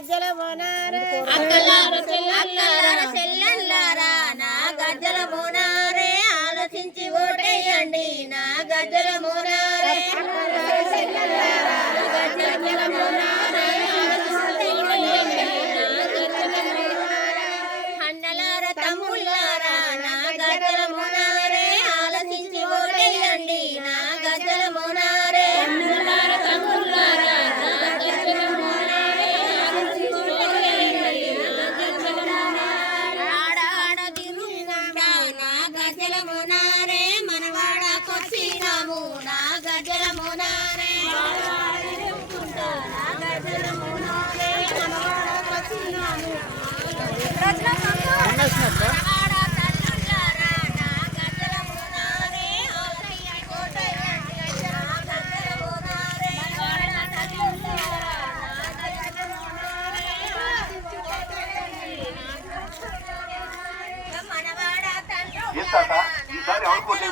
జలమనారే ఏంటట ఈసారి ఎవరు పోటీ